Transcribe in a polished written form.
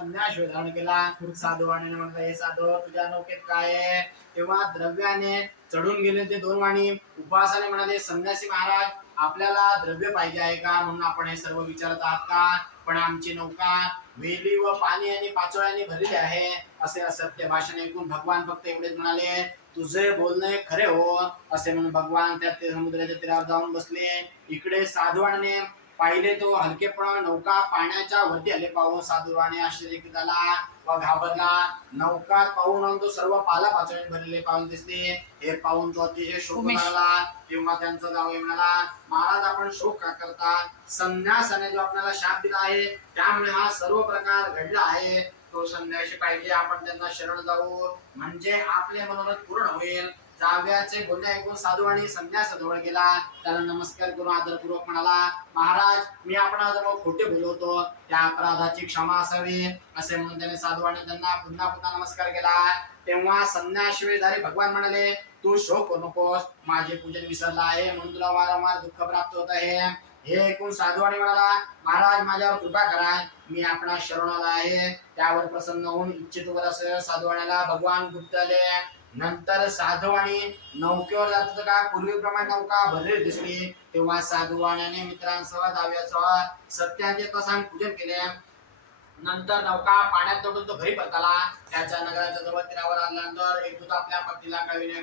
संन्यास धारण केला. साधुवाणीने म्हटलं, हे साधू तुझ्या नौकेत काय आहे? तेव्हा द्रव्याने चढून गेले ते दोन वाणी. उपवासाने म्हणाले, संन्यासी महाराज आपल्याला द्रव्य पाहिजे आहे का, म्हणून आपण हे सर्व विचारत आहात का? पण आमची नौका वेली व पाणी आणि पाचोळ्याने भरलेली आहे. असे असत्य भाषण ऐकून भगवान फक्त एवढेच म्हणाले, तुझे बोलणे खरे हो. असे म्हणून भगवान त्या समुद्राच्या तीरावर जाऊन बसले. इकडे साधुवाने पाहिले तो हलकेपणा नौका पाण्याच्या वरती आले पाहून साधुवाने आश्चर्यचकित झाला व घाबरला. नौका पाहून तो सर्व पाला पाचोळ्याने भरलेले पाहून दिसले. हे पाहून तो अतिशय शोक लागला. तेव्हा त्यांचा जावई म्हणाला, महाराज आपण शोक का करता? संन्यासाने जो आपल्याला शाप दिला आहे त्यामुळे हा सर्व प्रकार घडला आहे. तो संन्यासी पाहिजे, आपण त्यांना शरण जाऊ म्हणजे आपले मनोरथ पूर्ण होईल. जावयाचे बोलणे ऐकून साधुवाणी संन्यासाजवळ गेला. त्याला नमस्कार करून आदरपूर्वक म्हणाला, महाराज मी आपणाजवळ खोटे बोलवतो, त्या अपराधाची क्षमा असावी. असे म्हणून त्याने साधुवाणी त्यांना पुन्हा पुन्हा नमस्कार केला. तेव्हा संन्यासवेधारी भगवान म्हणाले, तू शोक करू नकोस, माझे पूजन विसरला आहे म्हणून तुला वारंवार दुःख प्राप्त होत आहे. हे ऐकून साधुवाणी म्हणाला, महाराज माझ्यावर कृपा करा, मी आपणास शरण आला आहे. त्यावर प्रसन्न होऊन इच्छित वर असे साधुवाण्याला भगवान गुप्त आले. नंतर साधुवाणी नौकेवर जात होता का पूर्वीप्रमाणे नौका भरलेली दिसली. तेव्हा साधुवाण्याने मित्रांसह जावयासह सत्याचे तसांग पूजन केले. नंतर नौका पाण्यात तोडून तो घरी परताला. त्याच्या नगराच्या जवळ तीरावर आल्यानंतर एक दूत आपल्या पत्नीला कळविले